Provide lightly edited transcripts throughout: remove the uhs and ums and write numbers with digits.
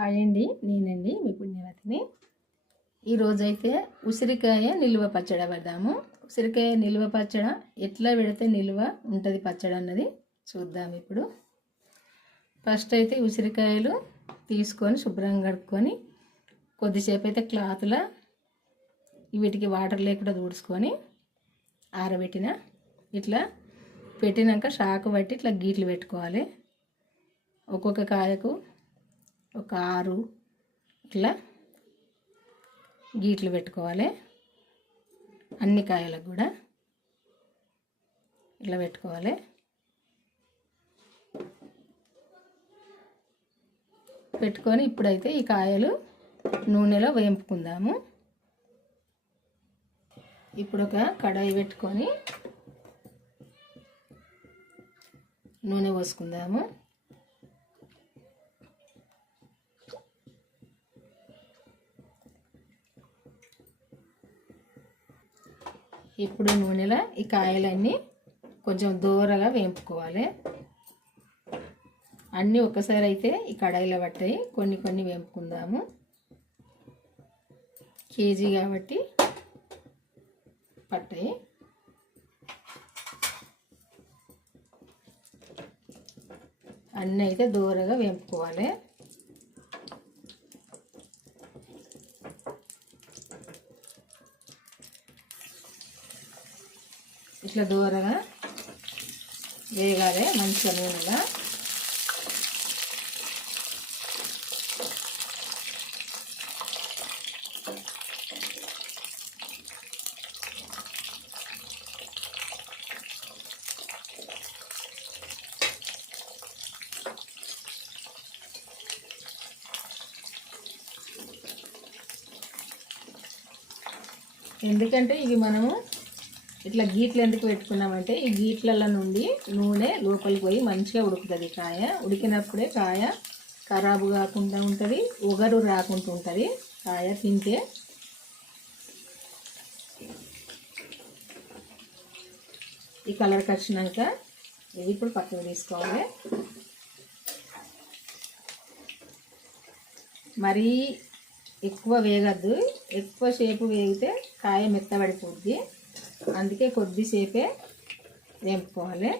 Hi అండి, నేనండి మీ పుణ్యవతిని. ఈరోజైతే ఉసిరికాయ నిల్వ పచ్చడి పెడదాము. ఉసిరికాయ నిల్వ పచ్చడి ఎట్లా పెడితే నిల్వ ఉంటుంది పచ్చడి అన్నది చూద్దాం. ఇప్పుడు ఫస్ట్ అయితే ఉసిరికాయలు తీసుకొని శుభ్రంగా కడుక్కొని కొద్దిసేపు అయితే క్లాత్లో వీటికి వాటర్ లేకుండా తుడుచుకొని ఆరబెట్టిన ఇట్లా పెట్టినాక షాకు పట్టి ఇట్లా గీట్లు పెట్టుకోవాలి. ఒక్కొక్క కాయకు ఒక 6 ఇట్లా గీట్లు పెట్టుకోవాలి. అన్ని కాయలకు కూడా ఇట్లా పెట్టుకోవాలి. పెట్టుకొని ఇప్పుడైతే ఈ కాయలు నూనెలో వేంపుకుందాము. ఇప్పుడు ఒక కడాయి పెట్టుకొని నూనె పోసుకుందాము. ఇప్పుడు నూనెలో ఈ కాయలన్నీ కొంచెం దూరగా వేంపుకోవాలి. అన్నీ ఒక్కసారి అయితే ఈ కడాయిలో పట్టాయి, కొన్ని కొన్ని వేంపుకుందాము. కేజీ కాబట్టి పట్టాయి. అన్నీ అయితే దూరగా వేంపుకోవాలి. ఇట్లా దూరగా వేగాలి మంచిగా నూనెలో. ఎందుకంటే ఇవి మనము ఇట్లా గీట్లు ఎందుకు పెట్టుకున్నామంటే ఈ గీట్ల నుండి నూనె లోపలికి పోయి మంచిగా ఉడుకుతుంది. కాయ ఉడికినప్పుడే కాయ ఖరాబు కాకుండా ఉంటుంది, ఒగరు రాకుండా ఉంటుంది కాయ తింటే. ఈ కలర్కి వచ్చినాక ఇది ఇప్పుడు పక్కకు తీసుకోవాలి. మరీ ఎక్కువ వేగద్దు, ఎక్కువసేపు వేగితే కాయ మెత్తబడిపోద్ది. అందుకే కొద్దిసేపే వేపుకోవాలి.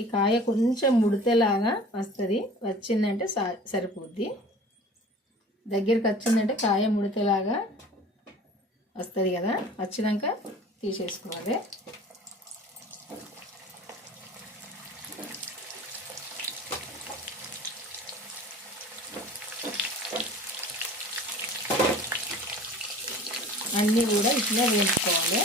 ఈ కాయ కొంచెం ముడితేలాగా వస్తుంది, వచ్చిందంటే సరిపోద్ది. దగ్గరికి వచ్చిందంటే కాయ ముడితేలాగా వస్తుంది కదా, వచ్చినాక తీసేసుకోవాలి. అన్నీ కూడా ఇట్లా వేసుకోవాలి.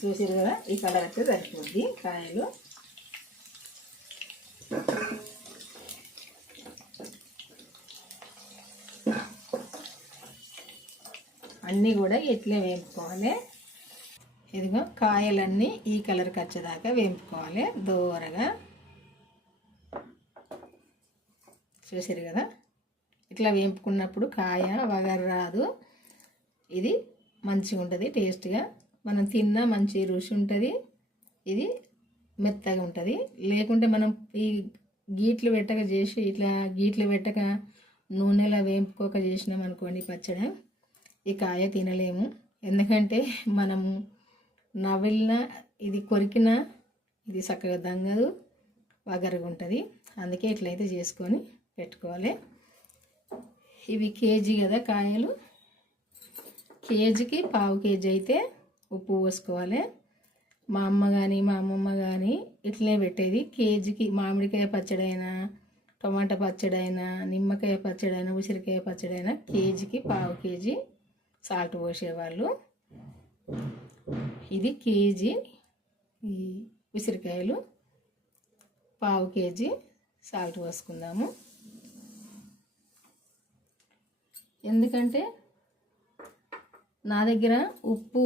చూసారు కదా, ఈ కలర్ అయితే సరిపోద్ది. కాయలు అన్నీ కూడా ఇట్లే వేపుకోవాలి. ఇదిగో కాయలన్నీ ఈ కలర్కి వచ్చేదాకా వేపుకోవాలి దూరగా. చూసారు కదా, ఇట్లా వేపుకున్నప్పుడు కాయ వగరు రాదు, ఇది మంచిగా ఉంటుంది, టేస్ట్గా మనం తిన్నా మంచి రుచి ఉంటుంది, ఇది మెత్తగా ఉంటుంది. లేకుంటే మనం ఈ గీట్లు పెట్టక చేసి ఇట్లా గీట్లు పెట్టక నూనెలో వేపుకోక చేసినాం అనుకోండి పచ్చడి, ఈ కాయ తినలేము. ఎందుకంటే మనము నవ్విన ఇది కొరికిన ఇది చక్కగా దంగదు, వగరుగా ఉంటుంది. అందుకే ఇట్లయితే చేసుకొని పెట్టుకోవాలి. ఇవి కేజీ కదా కాయలు, కేజీకి 1/2 కేజీ అయితే ఉప్పు పోసుకోవాలి. మా అమ్మ కానీ మా అమ్మమ్మ కానీ ఇట్లనే పెట్టేది. కేజీకి మామిడికాయ పచ్చడి అయినా, టమాటా పచ్చడి అయినా, నిమ్మకాయ పచ్చడి అయినా, ఉసిరికాయ పచ్చడి అయినా కేజీకి 1/2 కేజీ సాల్ట్ పోసేవాళ్ళు. ఇది కేజీ ఈ ఉసిరికాయలు, 1/2 కేజీ సాల్ట్ పోసుకుందాము. ఎందుకంటే నా దగ్గర ఉప్పు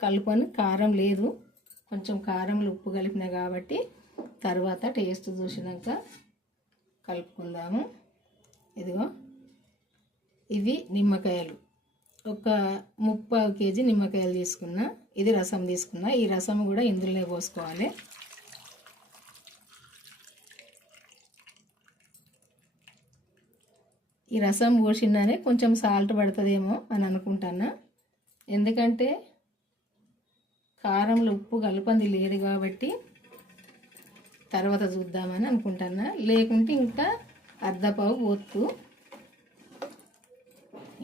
కలుపుకొని కారం లేదు, కొంచెం కారంలో ఉప్పు కలిపిన కాబట్టి తర్వాత టేస్ట్ చూసినాక కలుపుకుందాము. ఇదిగో ఇవి నిమ్మకాయలు, ఒక 30 కేజీ నిమ్మకాయలు తీసుకున్నా. ఇది రసం తీసుకున్నా. ఈ రసం కూడా ఇందులోనే పోసుకోవాలి. ఈ రసం పోసిందనే కొంచెం సాల్ట్ పడుతుందేమో అని అనుకుంటున్నా, ఎందుకంటే కారంలో ఉప్పు కలపంది లేదు కాబట్టి తర్వాత చూద్దామని అనుకుంటున్నా. లేకుంటే ఇంకా అర్ధపావు పోతు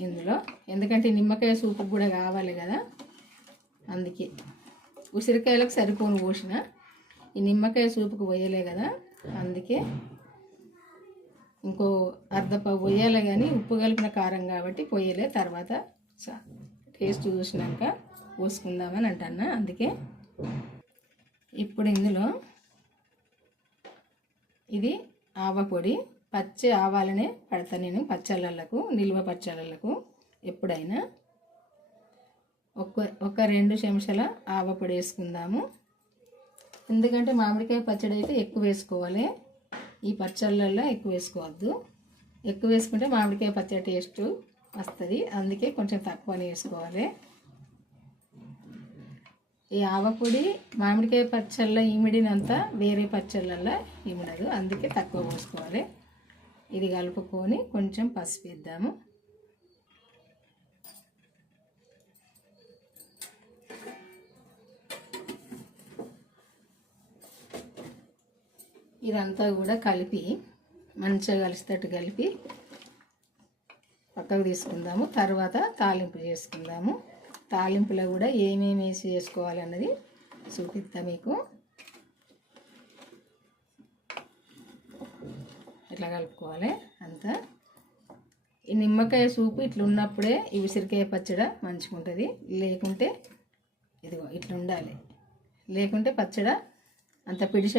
ఇందులో, ఎందుకంటే నిమ్మకాయ సూపు కూడా కావాలి కదా, అందుకే ఉసిరికాయలకు సరిపోను పోసిన. ఈ నిమ్మకాయ సూపుకు పోయలే కదా, అందుకే ఇంకో అర్ధపావు పోయాలి. కానీ ఉప్పు కలిపిన కారం కాబట్టి పోయలే, తర్వాత టేస్ట్ చూసినాక పోసుకుందామని అంటున్నా. అందుకే ఇప్పుడు ఇందులో ఇది ఆవపొడి, పచ్చి ఆవాలనే పడతా నేను పచ్చళ్ళకు, నిల్వ పచ్చళ్ళకు ఎప్పుడైనా. ఒక 2 చెంచాల ఆవపొడి వేసుకుందాము. ఎందుకంటే మామిడికాయ పచ్చడి అయితే ఎక్కువ వేసుకోవాలి, ఈ పచ్చళ్ళల్లో ఎక్కువ వేసుకోవద్దు. ఎక్కువ వేసుకుంటే మామిడికాయ పచ్చడి టేస్ట్ వస్తుంది, అందుకే కొంచెం తక్కువనే వేసుకోవాలి. ఈ ఆవపొడి మామిడికాయ పచ్చళ్ళ ఇమిడినంత వేరే పచ్చళ్ళల్లో ఇమిడదు, అందుకే తక్కువ పోసుకోవాలి. ఇది కలుపుకొని కొంచెం పసుపు వేద్దాము. ఇదంతా కూడా కలిపి మంచిగా కలిసేటట్టు కలిపి పక్కకు తీసుకుందాము. తర్వాత తాలింపు చేసుకుందాము. తాలింపులో కూడా ఏమేమి వేసి చేసుకోవాలన్నది చూపిస్తా మీకు. ఇట్లా కలుపుకోవాలి అంతా. ఈ నిమ్మకాయ సూపు ఇట్లా ఉన్నప్పుడే ఈ ఉసిరికాయ పచ్చడి మంచిగా ఉంటుంది, లేకుంటే ఇదిగో ఇట్లా ఉండాలి, లేకుంటే పచ్చడి అంత పిడిస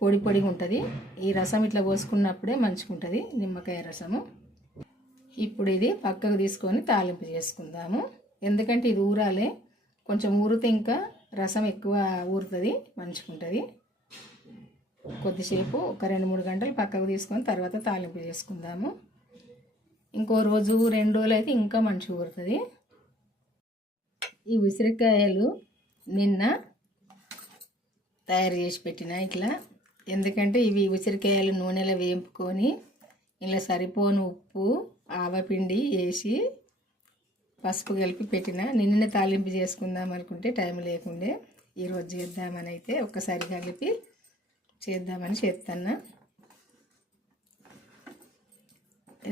పొడి పొడిగా ఉంటుంది. ఈ రసం ఇట్లా పోసుకున్నప్పుడే మంచిగా ఉంటుంది నిమ్మకాయ రసము. ఇప్పుడు ఇది పక్కకు తీసుకొని తాలింపు చేసుకుందాము. ఎందుకంటే ఇది ఊరాలి, కొంచెం ఊరితే ఇంకా రసం ఎక్కువ ఊరుతుంది, మంచిగా ఉంటుంది. కొద్దిసేపు ఒక 2-3 గంటలు పక్కకు తీసుకొని తర్వాత తాలింపు చేసుకుందాము. ఇంకో రోజు 2 రోజులు అయితే ఇంకా మంచిగా ఊరుతుంది. ఈ ఉసిరికాయలు నిన్న తయారు చేసి పెట్టిన ఇట్లా, ఎందుకంటే ఇవి ఉసిరికాయలు నూనెలో వేపుకొని ఇలా సరిపోను ఉప్పు ఆవపిండి వేసి పసుపు కలిపి పెట్టిన. నిన్ననే తాలింపు చేసుకుందాం అనుకుంటే టైం లేకుండే, ఈరోజు చేద్దామని అయితే ఒక్కసారి కలిపి చేద్దామని చేస్తున్నా.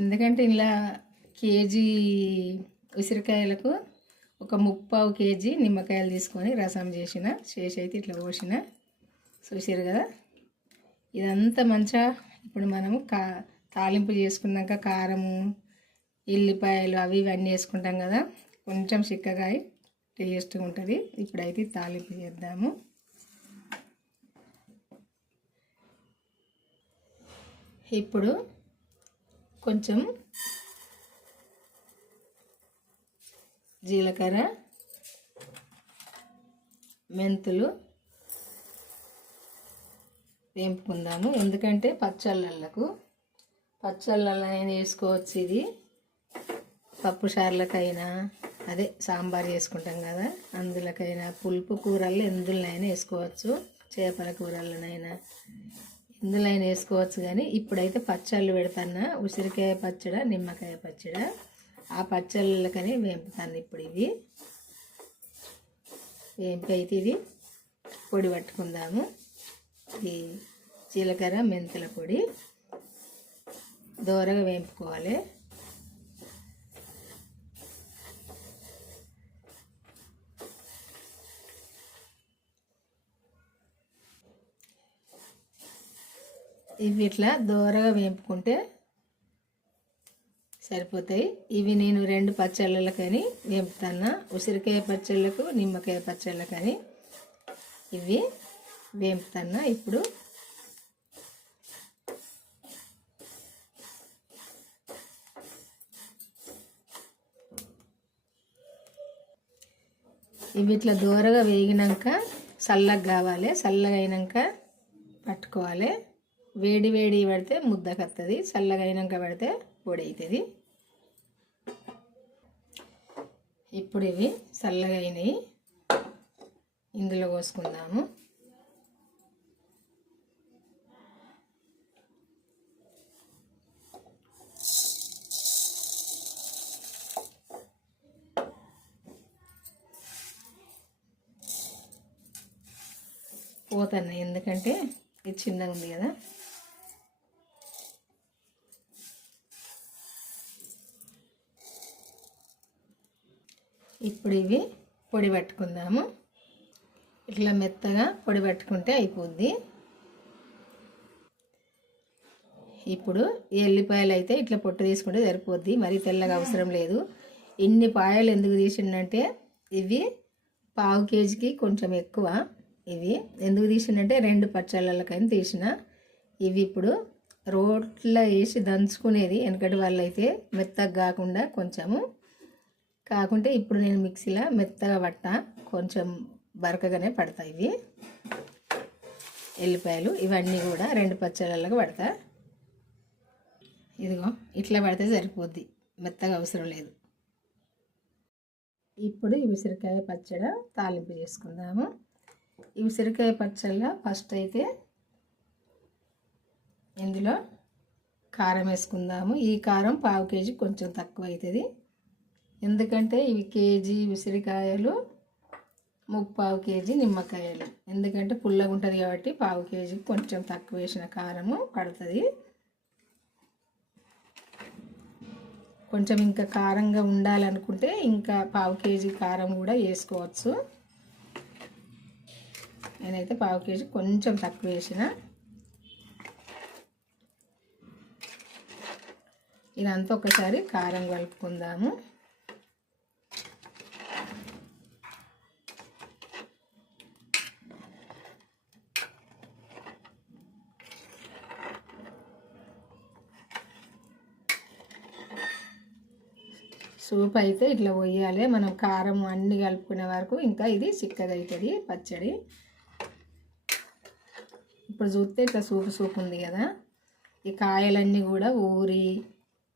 ఎందుకంటే ఇలా కేజీ ఉసిరికాయలకు ఒక 30 కేజీ నిమ్మకాయలు తీసుకొని రసం చేసి అయితే ఇట్లా పోసిన. చూసారు కదా, ఇదంతా మంచిగా ఇప్పుడు మనము తాలింపు చేసుకున్నాక కారము ఎల్లిపాయలు అవి ఇవన్నీ వేసుకుంటాం కదా, కొంచెం చిక్కగా టేస్ట్గా ఉంటుంది. ఇప్పుడైతే తాలింపు చేద్దాము. ఇప్పుడు కొంచెం జీలకర్ర, మెంతులు వేపుకుందాము. ఎందుకంటే పచ్చళ్ళకు అయినా వేసుకోవచ్చు, ఇది పప్పు చారులకైనా అదే సాంబార్ చేసుకుంటాం కదా అందులోకైనా, పులుపు కూరల్లో ఎందులోనైనా వేసుకోవచ్చు, చేపల కూరల్లోనైనా ఎందులోనైనా వేసుకోవచ్చు. కానీ ఇప్పుడైతే పచ్చళ్ళు పెడతాను, ఉసిరికాయ పచ్చడి, నిమ్మకాయ పచ్చడి. ఆ పచ్చళ్ళకని వేపుతాను. ఇప్పుడు ఇవి వేంపి అయితే ఇది పొడి పట్టుకుందాము. ఇది జీలకర్ర మెంతుల పొడి దోరగా వేపుకోవాలి. ఇవి ఇట్లా దోరగా వేపుకుంటే సరిపోతాయి. ఇవి నేను 2 పచ్చళ్ళకని వేపుతాను, ఉసిరికాయ పచ్చళ్ళకు నిమ్మకాయ పచ్చళ్ళకని ఇవి వేపుతాను. ఇప్పుడు ఇవి ఇట్లా దూరగా వేగినాక చల్లగా కావాలి. చల్లగా అయినాక పట్టుకోవాలి. వేడి వేడి పడితే ముద్ద కత్తది, చల్లగా అయినాక పడితే పొడి అవుతుంది. ఇప్పుడు ఇవి చల్లగా అయినాయి, ఇందులో పోసుకుందాము. పోతాను ఎందుకంటే ఇది చిన్నగా ఉంది కదా. ఇప్పుడు ఇవి పొడి పట్టుకుందాము. ఇట్లా మెత్తగా పొడి పట్టుకుంటే అయిపోద్ది. ఇప్పుడు ఎల్లిపాయలు అయితే ఇట్లా పొట్టు తీసుకుంటే సరిపోద్ది, మరీ తెల్లగా అవసరం లేదు. ఇన్ని పాయలు ఎందుకు తీసిండంటే ఇవి పావు కేజీకి కొంచెం ఎక్కువ. ఇవి ఎందుకు తీసిండంటే 2 పచ్చళ్ళకైనా తీసిన. ఇవి ఇప్పుడు రోట్లో వేసి దంచుకునేది, వెనకటి వాళ్ళు అయితే మెత్తగా కాకుండా కొంచెము కాకుంటే ఇప్పుడు నేను మిక్సీలో మెత్తగా పట్టా, కొంచెం బరకగానే పడతాయి ఇవి ఎల్లిపాయలు. ఇవన్నీ కూడా 2 పచ్చళ్ళకు పడతా. ఇదిగో ఇట్లా పడితే సరిపోద్ది, మెత్తగా అవసరం లేదు. ఇప్పుడు ఈ ఉసిరికాయ పచ్చడి తాలింపు చేసుకుందాము. ఈ ఉసిరికాయ పచ్చళ్ళ ఫస్ట్ అయితే ఇందులో కారం వేసుకుందాము. ఈ కారం పావు కేజీ కొంచెం తక్కువ అవుతుంది, ఎందుకంటే ఇవి కేజీ ఉసిరికాయలు, 1/4 కేజీ నిమ్మకాయలు. ఎందుకంటే పుల్లగా ఉంటుంది కాబట్టి పావు కేజీ కొంచెం తక్కువ వేసిన కారము పడుతుంది. కొంచెం ఇంకా కారంగా ఉండాలనుకుంటే ఇంకా పావు కేజీ కారం కూడా వేసుకోవచ్చు. నేనైతే పావు కేజీ కొంచెం తక్కువ వేసిన. ఇదంతా ఒకసారి కారం కలుపుకుందాము. సూప్ అయితే ఇట్లా పోయాలి. మనం కారం అన్నీ కలుపుకునే వరకు ఇంకా ఇది చిక్కగా అవుతుంది పచ్చడి. ఇప్పుడు చూస్తే ఇట్లా సూపు ఉంది కదా. ఈ కాయలన్నీ కూడా ఊరి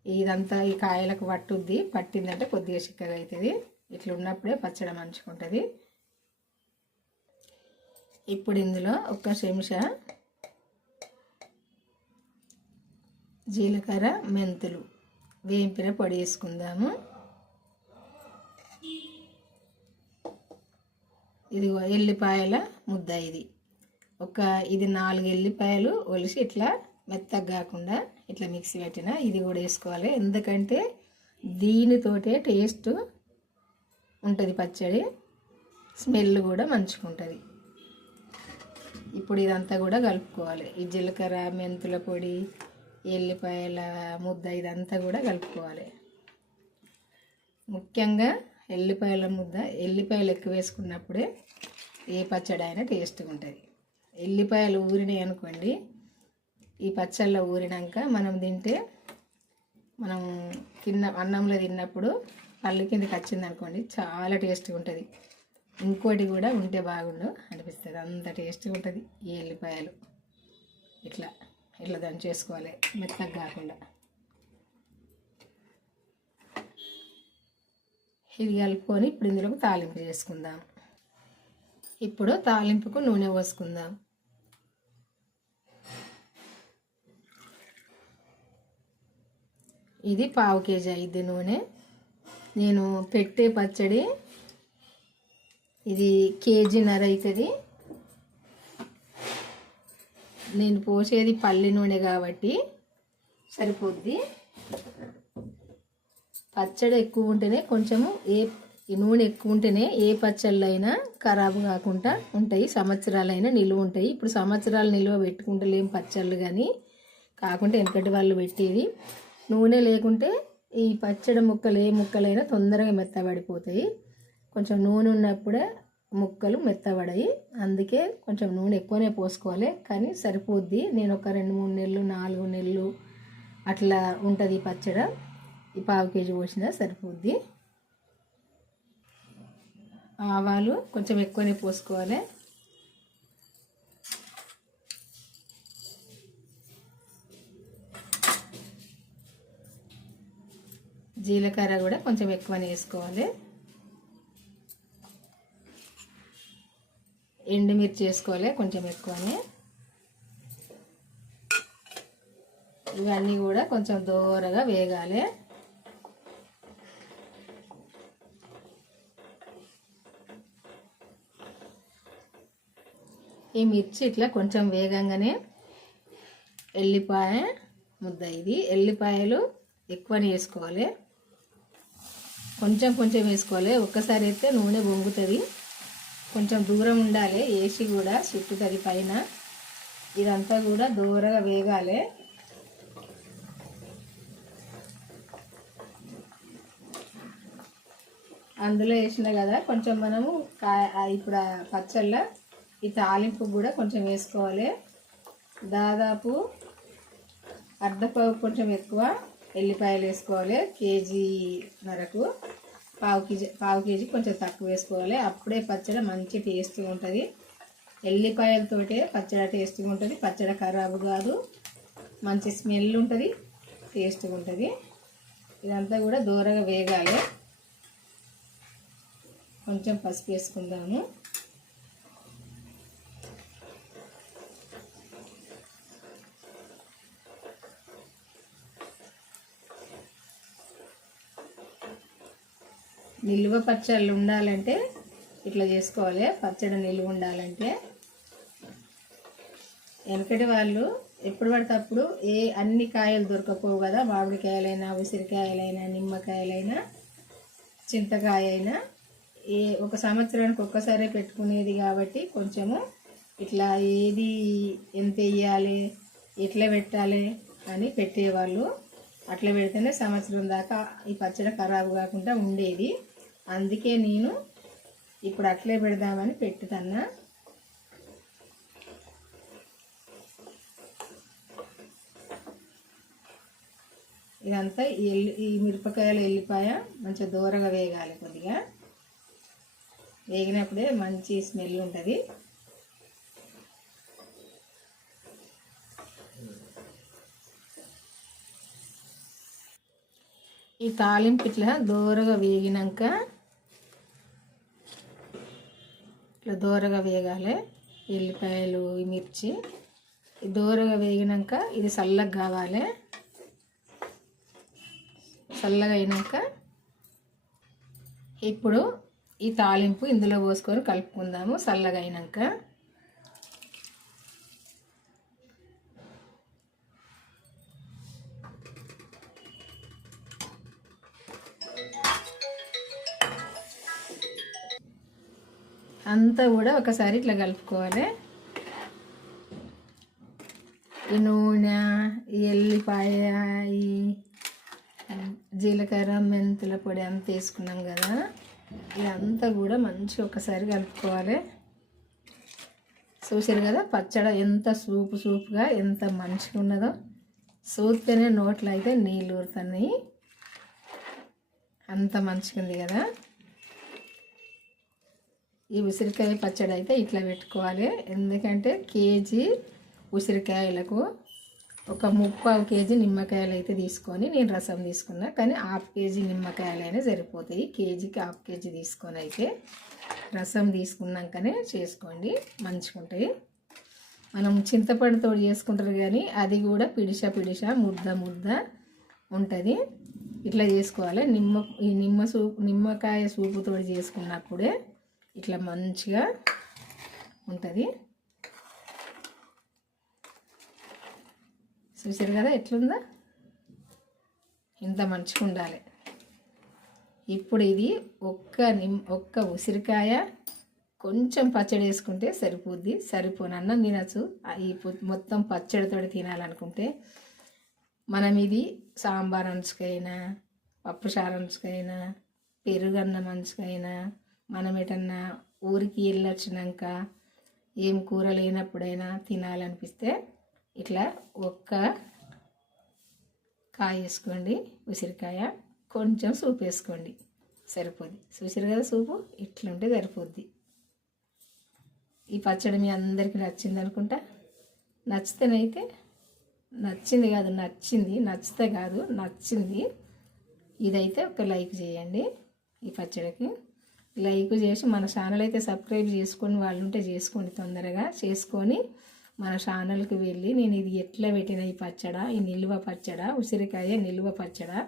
ఇదంతా ఈ కాయలకు పట్టుద్ది, పట్టిందంటే కొద్దిగా చిక్కగా అవుతుంది. ఇట్లా ఉన్నప్పుడే పచ్చడి మంచిగా ఉంటుంది. ఇప్పుడు ఇందులో 1 చెంచా జీలకర్ర మెంతులు వేంపిన పొడి వేసుకుందాము. ఇది ఎల్లిపాయల ముద్ద. ఇది 4 ఎల్లిపాయలు ఒలిసి ఇట్లా మెత్తగా కాకుండా ఇట్లా మిక్సీ పెట్టిన. ఇది కూడా వేసుకోవాలి, ఎందుకంటే దీనితోటే టేస్ట్ ఉంటుంది పచ్చడి, స్మెల్ కూడా మంచిగా ఉంటుంది. ఇప్పుడు ఇదంతా కూడా కలుపుకోవాలి. ఈ జీలకర్ర మెంతుల పొడి, ఎల్లిపాయల ముద్ద ఇదంతా కూడా కలుపుకోవాలి. ముఖ్యంగా ఎల్లిపాయల ముద్ద, ఎల్లిపాయలు ఎక్కువ వేసుకున్నప్పుడే ఏ పచ్చడి అయినా టేస్ట్గా ఉంటుంది. ఎల్లిపాయలు ఊరినాయి అనుకోండి, ఈ పచ్చళ్ళ ఊరినాక మనం తింటే, మనం అన్నంలో తిన్నప్పుడు పళ్ళు కిందకి వచ్చింది అనుకోండి, చాలా టేస్ట్గా ఉంటుంది. ఇంకోటి కూడా ఉంటే బాగుండు అనిపిస్తుంది, అంత టేస్ట్గా ఉంటుంది. ఈ ఎల్లిపాయలు ఇట్లా దాన్ని చేసుకోవాలి, మెత్తగా కాకుండా. ఇది కలుపుకొని ఇప్పుడు ఇందులోకి తాలింపు చేసుకుందాం. ఇప్పుడు తాలింపుకు నూనె పోసుకుందాం. ఇది పావు కేజీ అయింది నూనె. నేను పెట్టే పచ్చడి ఇది కేజీన్నర అవుతుంది. నేను పోసేది పల్లి నూనె కాబట్టి సరిపోద్ది. పచ్చడి ఎక్కువ ఉంటేనే కొంచెము ఈ నూనె ఎక్కువ ఉంటేనే ఏ పచ్చళ్ళు అయినా ఖరాబు కాకుండా ఉంటాయి, సంవత్సరాలైనా నిలువ ఉంటాయి. ఇప్పుడు సంవత్సరాలు నిల్వ పెట్టుకుంటలేం పచ్చళ్ళు, కానీ కాకుంటే వెనకటి వాళ్ళు పెట్టేది నూనె లేకుంటే ఈ పచ్చడి ముక్కలు ఏ ముక్కలైనా తొందరగా మెత్తబడిపోతాయి. కొంచెం నూనె ఉన్నప్పుడే ముక్కలు మెత్తబడాయి, అందుకే కొంచెం నూనె ఎక్కువనే పోసుకోవాలి. కానీ సరిపోద్ది. నేను ఒక 2-3 నెలలు 4 నెలలు అట్లా ఉంటుంది పచ్చడి. ఈ పావు కేజీ పోసినా సరిపోద్ది. ఆవాలు కొంచెం ఎక్కువనే పోసుకోవాలి. జీలకర్ర కూడా కొంచెం ఎక్కువనే వేసుకోవాలి. ఎండుమిర్చి వేసుకోవాలి కొంచెం ఎక్కువనే. ఇవన్నీ కూడా కొంచెం దోరగా వేగాలి. ఈ మిర్చి ఇట్లా కొంచెం వేగంగానే ఎల్లిపాయ ముద్ద, ఇది ఎల్లిపాయలు ఎక్కువనే వేసుకోవాలి. కొంచెం కొంచెం వేసుకోవాలి, ఒక్కసారి అయితే నూనె పొంగుతుంది. కొంచెం దూరం ఉండాలి, వేసి కూడా చుట్టుతుంది పైన. ఇదంతా కూడా దూరగా వేగాలి. అందులో వేసిన కదా కొంచెం మనము ఇప్పుడు పచ్చళ్ళ ఈ తాలింపు కూడా కొంచెం వేసుకోవాలి. దాదాపు అర్ధపావు కొంచెం ఎక్కువ ఎల్లిపాయలు వేసుకోవాలి. కేజీన్నరకు పావు కేజీ కొంచెం తక్కువ వేసుకోవాలి. అప్పుడే పచ్చడి మంచి టేస్ట్గా ఉంటుంది. ఎల్లిపాయలతోటే పచ్చడి టేస్ట్గా ఉంటుంది. పచ్చడి ఖరాబు కాదు, మంచి స్మెల్ ఉంటుంది, టేస్ట్గా ఉంటుంది. ఇదంతా కూడా దూరగా వేగాలి. కొంచెం పసుపు వేసుకుందాము. నిల్వ పచ్చళ్ళు ఉండాలంటే ఇట్లా చేసుకోవాలి. పచ్చడి నిల్వ ఉండాలంటే వెనకటి వాళ్ళు ఎప్పుడు పడితే అప్పుడు అన్ని కాయలు దొరకపోవు కదా. మామిడికాయలైనా, ఉసిరికాయలైనా, నిమ్మకాయలైనా, చింతకాయ అయినా ఒక సంవత్సరానికి ఒక్కసారి పెట్టుకునేది కాబట్టి కొంచెము ఇట్లా ఏది ఎంత వేయాలి, ఎట్లా పెట్టాలి అని పెట్టేవాళ్ళు. అట్లా పెడితేనే సంవత్సరం దాకా ఈ పచ్చడి ఖరాబు కాకుండా ఉండేది. అందుకే నేను ఇప్పుడు అట్లే పెడదామని పెట్టుతున్నా. ఇదంతా ఈ మిరపకాయలు, ఎల్లిపాయ మంచిగా దూరగా వేగాలి. కొద్దిగా వేగినప్పుడే మంచి స్మెల్ ఉంటుంది. ఈ తాలింపు ఇట్లా దూరగా వేగినాక ఇట్లా దూరగా వేగాలి. ఎల్లిపాయలు, ఈ మిర్చి దూరగా వేగినాక ఇది చల్లగా కావాలి. చల్లగా అయినాక ఇప్పుడు ఈ తాలింపు ఇందులో పోసుకొని కలుపుకుందాము. చల్లగా అయినాక అంతా కూడా ఒకసారి ఇట్లా కలుపుకోవాలి. ఈ నూనె, ఈ ఎల్లిపాయ, ఈ జీలకర్ర, మెంతుల పొడి అంతా వేసుకున్నాం కదా, ఇదంతా కూడా మంచిగా ఒకసారి కలుపుకోవాలి. చూసారు కదా పచ్చడి ఎంత సూపుగా ఎంత మంచిగా ఉన్నదో. చూస్తేనే నోట్లో అయితే నీళ్ళు ఊరుతున్నాయి, అంత మంచిగా ఉంది కదా. ఈ ఉసిరికాయ పచ్చడి అయితే ఇట్లా పెట్టుకోవాలి. ఎందుకంటే కేజీ ఉసిరికాయలకు ఒక 3/4 కేజీ నిమ్మకాయలు అయితే తీసుకొని నేను రసం తీసుకున్నా. కానీ 1/2 కేజీ నిమ్మకాయలైనా సరిపోతాయి. కేజీకి 1/2 కేజీ తీసుకొని అయితే రసం తీసుకున్నాకనే చేసుకోండి, మంచిగా ఉంటాయి. మనం చింతపండుతో చేసుకుంటారు కానీ అది కూడా పిడిష ముద్ద ఉంటుంది. ఇట్లా చేసుకోవాలి. నిమ్మకాయ సూపుతో చేసుకున్నప్పుడే ఇట్లా మంచిగా ఉంటుంది. చూసారు కదా ఎట్లుందా, ఇంత మంచిగా ఉండాలి. ఇప్పుడు ఇది ఒక్క ఉసిరికాయ కొంచెం పచ్చడి వేసుకుంటే సరిపోద్ది. సరిపోనన్నం తినచ్చు. ఈ మొత్తం పచ్చడితో తినాలనుకుంటే మనం ఇది సాంబార్ అంచుకైనా, పప్పు చారు అంచుకైనా, పెరుగన్నం అంచుకైనా, మనం ఎటన్నా ఊరికి వెళ్ళొచ్చినాక ఏం కూర లేనప్పుడైనా తినాలనిపిస్తే ఇట్లా ఒక్క కాయ వేసుకోండి, ఉసిరికాయ కొంచెం సూప్ వేసుకోండి, సరిపోద్ది. చూసారు కదా సూపు ఇట్లుంటే సరిపోద్ది. ఈ పచ్చడి మీ అందరికీ నచ్చింది అనుకుంటా. నచ్చితేనైతే నచ్చింది కాదు నచ్చింది, నచ్చితే కాదు నచ్చింది, ఇదైతే ఒక లైక్ చేయండి. ఈ పచ్చడికి లైక్ చేసి మన ఛానల్ అయితే సబ్స్క్రైబ్ చేసుకొని వాళ్ళు ఉంటే చేసుకోండి, తొందరగా చేసుకొని మన ఛానల్కి వెళ్ళి నేను ఇది ఎట్లా పెట్టిన ఈ పచ్చడా, ఈ నిల్వ పచ్చడా, ఉసిరికాయ నిల్వ పచ్చడా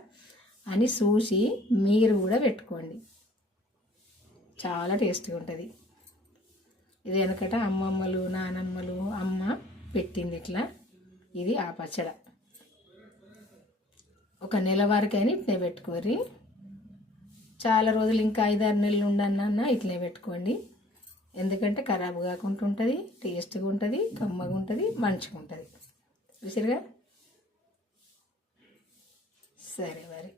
అని చూసి మీరు కూడా పెట్టుకోండి. చాలా టేస్ట్గా ఉంటుంది. ఇది వెనకట అమ్మమ్మలు నానమ్మలు అమ్మ పెట్టింది ఇట్లా. ఇది ఆ పచ్చడ. ఒక నెల వరకైనా ఇట్నే పెట్టుకోరి. చాలా రోజులు ఇంకా 5-6 నెలలు ఉండన్నా ఇట్లనే పెట్టుకోండి. ఎందుకంటే ఖరాబ్ కాకుండా ఉంటుంది, టేస్ట్గా ఉంటుంది, కమ్మగా ఉంటుంది, మంచిగా ఉంటుంది. చూసారుగా. సరే మరి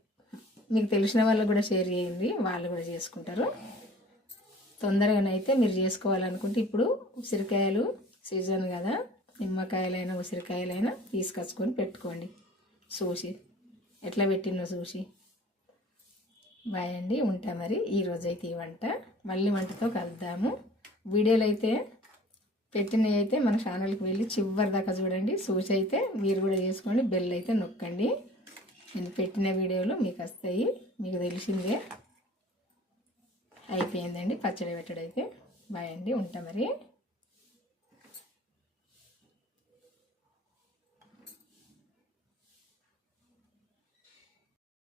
మీకు తెలిసిన వాళ్ళకు కూడా షేర్ చేయండి, వాళ్ళు కూడా చేసుకుంటారు. తొందరగానైతే మీరు చేసుకోవాలనుకుంటే ఇప్పుడు ఉసిరికాయలు సీజన్ కదా, నిమ్మకాయలైనా ఉసిరికాయలైనా తీసుకొచ్చుకొని పెట్టుకోండి. చూసి ఎట్లా పెట్టినో చూసి. బాయ్ అండి, ఉంటా మరి. ఈరోజైతే ఈ వంట మళ్ళీ వంటతో కలుద్దాము. వీడియోలు అయితే పెట్టినవి అయితే మన ఛానల్కి వెళ్ళి చివరి దాకా చూడండి. చూసి అయితే మీరు కూడా చేసుకోండి. బెల్ అయితే నొక్కండి. నేను పెట్టిన వీడియోలు మీకు వస్తాయి. మీకు తెలిసిందే. అయిపోయిందండి పచ్చడి పెట్టడైతే. బాయ్ అండి, ఉంటా మరి.